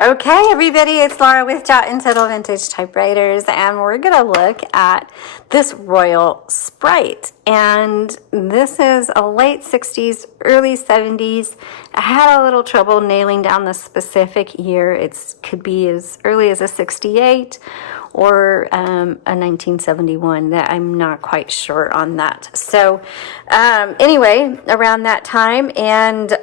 Okay, everybody, it's Laura with Untitled Vintage Typewriters, and we're going to look at this Royal Sprite. And this is a late 60s, early 70s. I had a little trouble nailing down the specific year. It could be as early as a 68 or a 1971. That I'm not quite sure on that. So anyway, around that time, and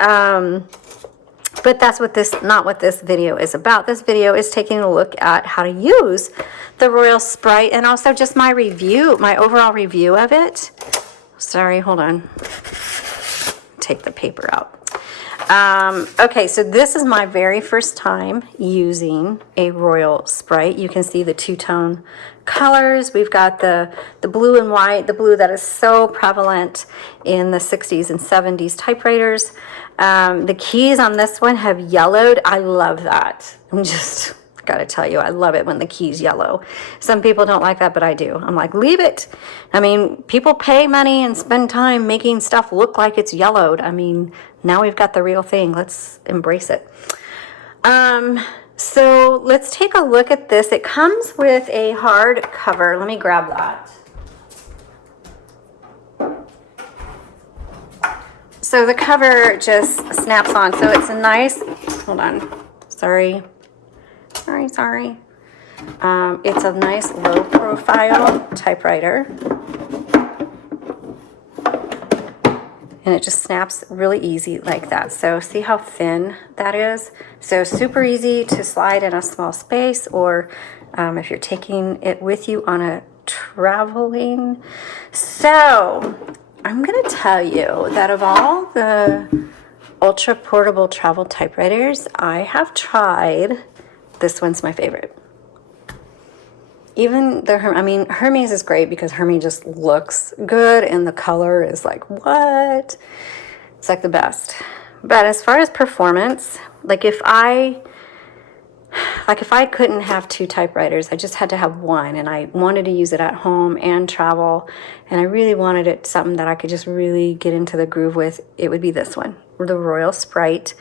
but that's not what this video is about. This video is taking a look at how to use the Royal Sprite and also just my overall review of it. Sorry, hold on. Take the paper out. Okay, so this is my very first time using a Royal Sprite. You can see the two-tone colors. We've got the blue and white, the blue that is so prevalent in the 60s and 70s typewriters. The keys on this one have yellowed. I love that. Gotta tell you, I love it when the keys yellow. Some people don't like that, but I do. I'm like, leave it. I mean, people pay money and spend time making stuff look like it's yellowed. I mean, now we've got the real thing. Let's embrace it. So let's take a look at this. It comes with a hard cover. Let me grab that. So the cover just snaps on. So it's a nice, hold on, sorry. It's a nice low profile typewriter. And it just snaps really easy like that. So see how thin that is? So super easy to slide in a small space, or if you're taking it with you on a traveling. So I'm gonna tell you that of all the ultra portable travel typewriters I have tried, this one's my favorite. Even Hermes is great because Hermes just looks good and the color is like, what? It's like the best. But as far as performance, like if I couldn't have two typewriters, I just had to have one, and I wanted to use it at home and travel, and I really wanted it something that I could just really get into the groove with, it would be this one, the Royal Sprite.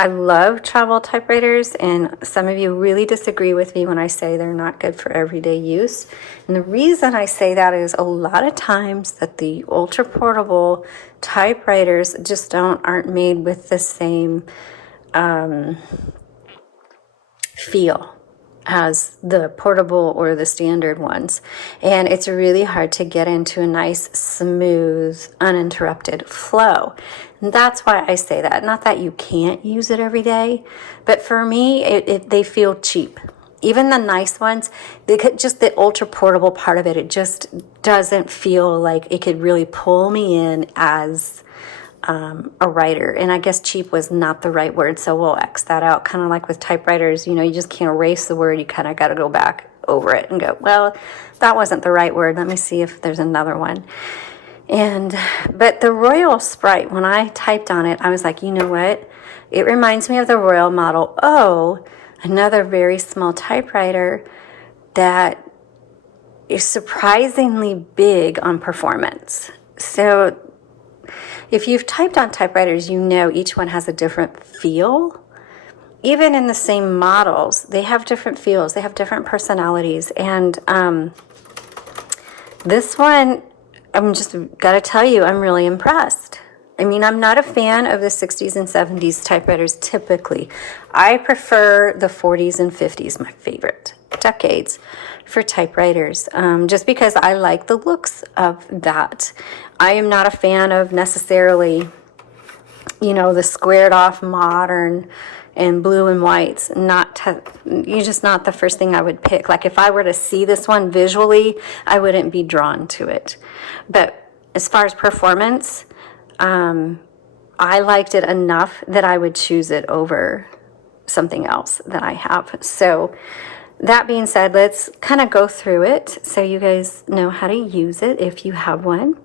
I love travel typewriters, and some of you really disagree with me when I say they're not good for everyday use. And the reason I say that is a lot of times that the ultra portable typewriters just aren't made with the same feel as the portable or the standard ones. And it's really hard to get into a nice, smooth, uninterrupted flow. And that's why I say that. Not that you can't use it every day, but for me, they feel cheap. Even the nice ones, just the ultra portable part of it just doesn't feel like it could really pull me in as a writer. And I guess cheap was not the right word, so we'll X that out. Kind of like with typewriters, you just can't erase the word. You kind of got to go back over it and go, well, that wasn't the right word. Let me see if there's another one. But the Royal Sprite, when I typed on it, I was like, you know what? It reminds me of the Royal Model O, another very small typewriter that is surprisingly big on performance. So if you've typed on typewriters, each one has a different feel. Even in the same models, they have different feels. They have different personalities. And this one, I'm just got to tell you, I'm really impressed. I mean, I'm not a fan of the 60s and 70s typewriters typically. I prefer the 40s and 50s, my favorite decades for typewriters, just because I like the looks of that. I am not a fan of necessarily, the squared off modern and blue and whites. You're just not the first thing I would pick. Like if I were to see this one visually, I wouldn't be drawn to it. But as far as performance, I liked it enough that I would choose it over something else that I have. So that being said, let's kind of go through it so you guys know how to use it if you have one.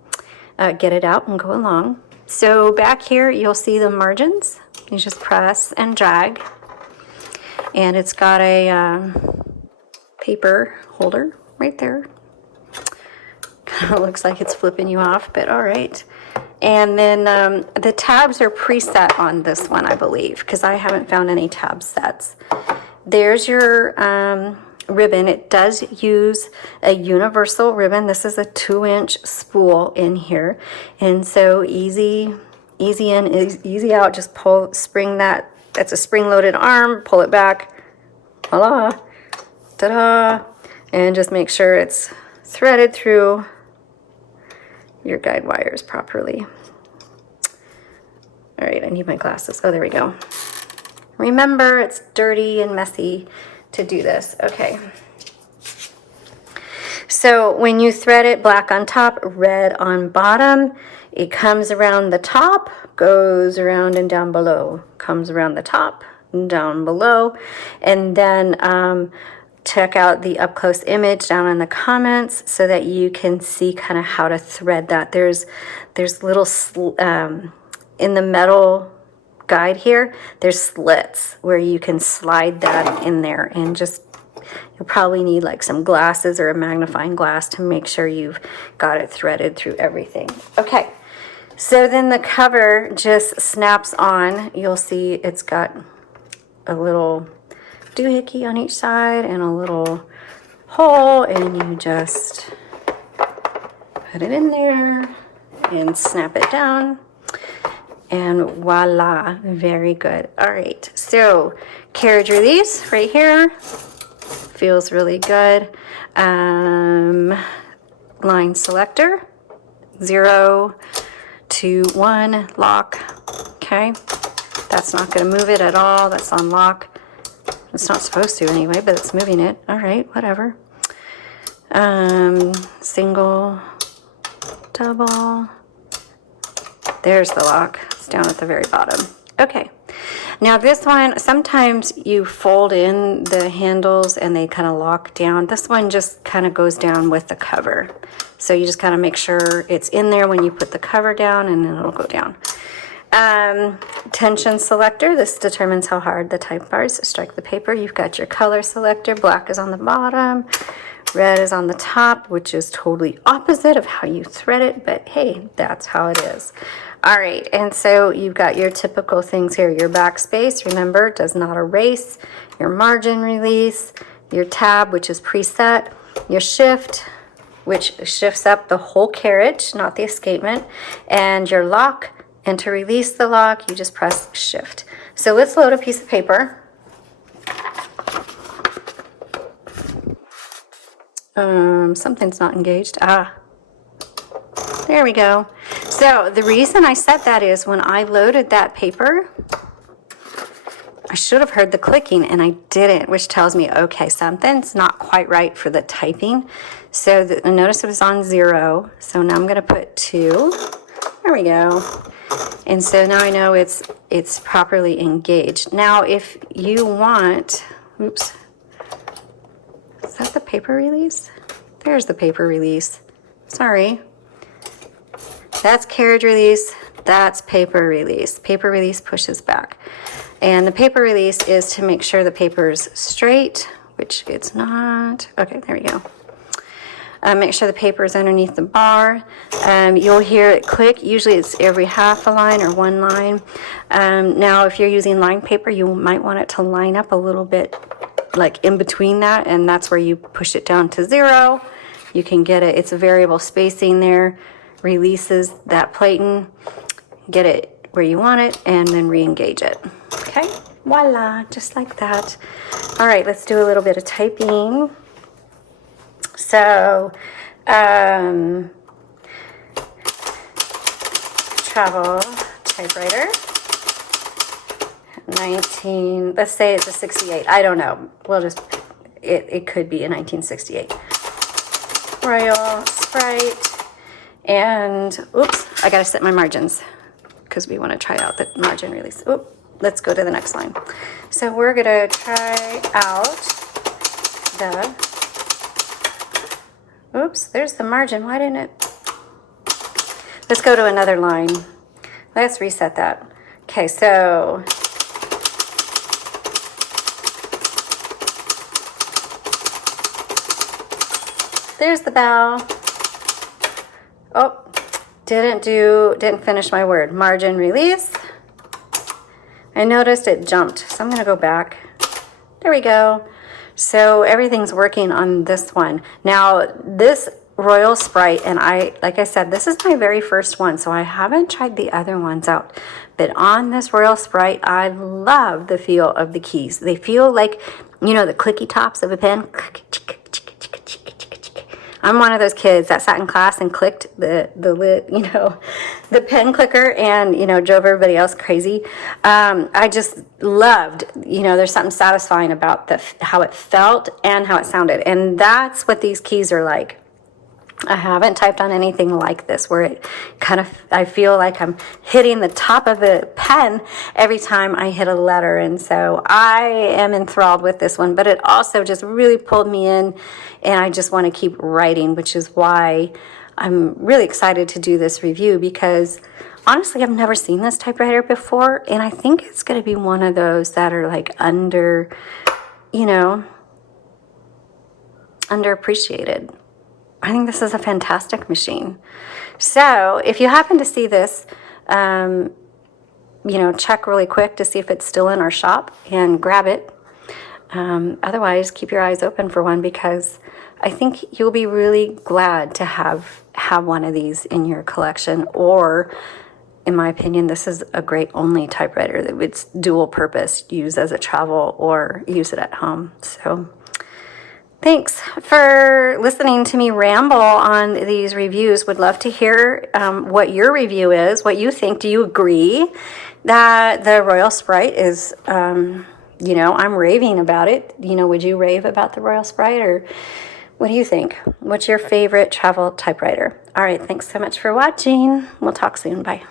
Get it out and go along. So back here, you'll see the margins. You just press and drag. And it's got a paper holder right there. Kind of looks like it's flipping you off, but all right. And then the tabs are preset on this one, I believe, because I haven't found any tab sets. There's your ribbon. It does use a universal ribbon. This is a 2-inch spool in here. And so easy in, easy out. Just spring that. That's a spring-loaded arm. Pull it back. Voila. Ta-da. And just make sure it's threaded through your guide wires properly. All right, I need my glasses. Oh, there we go. Remember, it's dirty and messy to do this. Okay. So when you thread it, black on top, red on bottom, it comes around the top, goes around and down below, comes around the top and down below, and then check out the up-close image down in the comments so that you can see kind of how to thread that. There's little, in the metal guide here, there's slits where you can slide that in there, and just, you'll probably need like some glasses or a magnifying glass to make sure you've got it threaded through everything. Okay, so then the cover just snaps on. You'll see it's got a little doohickey on each side and a little hole, and you just put it in there and snap it down, and voila, very good. All right, so carriage release right here, feels really good. Line selector, 0 to 1 lock. Okay, that's not going to move it at all. That's on lock. It's not supposed to anyway, but it's moving it. All right, whatever. Single, double. There's the lock. It's down at the very bottom. Okay. Now this one, sometimes you fold in the handles and they kind of lock down. This one just kind of goes down with the cover. So you just kind of make sure it's in there when you put the cover down, and then it'll go down. Tension selector, this determines how hard the type bars strike the paper. You've got your color selector, black is on the bottom, red is on the top, which is totally opposite of how you thread it, but hey, that's how it is. All right, and so you've got your typical things here. Your backspace, remember, does not erase. Your margin release, your tab, which is preset, your shift, which shifts up the whole carriage, not the escapement, and your lock. And to release the lock, you just press shift. So let's load a piece of paper. Something's not engaged. There we go. So the reason I said that is when I loaded that paper, I should have heard the clicking and I didn't, which tells me, okay, something's not quite right for the typing. So notice it was on 0. So now I'm going to put 2. There we go. And so now I know it's properly engaged. Now if you want, oops, is that the paper release? There's the paper release. Sorry. That's carriage release, that's paper release. Paper release pushes back. And the paper release is to make sure the paper's straight, which it's not. Okay, there we go. Make sure the paper is underneath the bar. You'll hear it click. Usually it's every half a line or 1 line. Now, if you're using line paper, you might want it to line up a little bit like in between that, and that's where you push it down to 0. You can get it. It's a variable spacing there. Releases that platen. Get it where you want it, and then re-engage it. Okay, voila, just like that. All right, let's do a little bit of typing. So, travel typewriter, 19, let's say it's a 68. I don't know. We'll just, it could be a 1968. Royal Sprite. And, oops, I gotta set my margins because we want to try out the margin release. Oops, let's go to the next line. So we're gonna try out the, oops, there's the margin. Why didn't it? Let's go to another line. Let's reset that. Okay, so there's the bell. Oh, Didn't finish my word. Margin release. I noticed it jumped, so I'm going to go back. There we go. So everything's working on this one. Now, this Royal Sprite, and like I said, this is my very first one, so I haven't tried the other ones out. But on this Royal Sprite, I love the feel of the keys. They feel like, you know, the clicky tops of a pen. I'm one of those kids that sat in class and clicked the pen clicker and, you know, drove everybody else crazy. I just loved, you know, there's something satisfying about how it felt and how it sounded. And that's what these keys are like. I haven't typed on anything like this where it kind of, I feel like I'm hitting the top of a pen every time I hit a letter. And so I am enthralled with this one, but it also just really pulled me in, and I just want to keep writing, which is why I'm really excited to do this review, because honestly, I've never seen this typewriter before, and I think it's going to be one of those that are like underappreciated. I think this is a fantastic machine. So if you happen to see this, you know, check really quick to see if it's still in our shop and grab it. Otherwise, keep your eyes open for one, because I think you'll be really glad to have one of these in your collection. Or, in my opinion, this is a great only typewriter that would dual purpose, use as a travel or use it at home. So thanks for listening to me ramble on these reviews. Would love to hear what your review is, what you think. Do you agree that the Royal Sprite is, you know, I'm raving about it. You know, would you rave about the Royal Sprite, or what do you think? What's your favorite travel typewriter? All right, thanks so much for watching. We'll talk soon. Bye.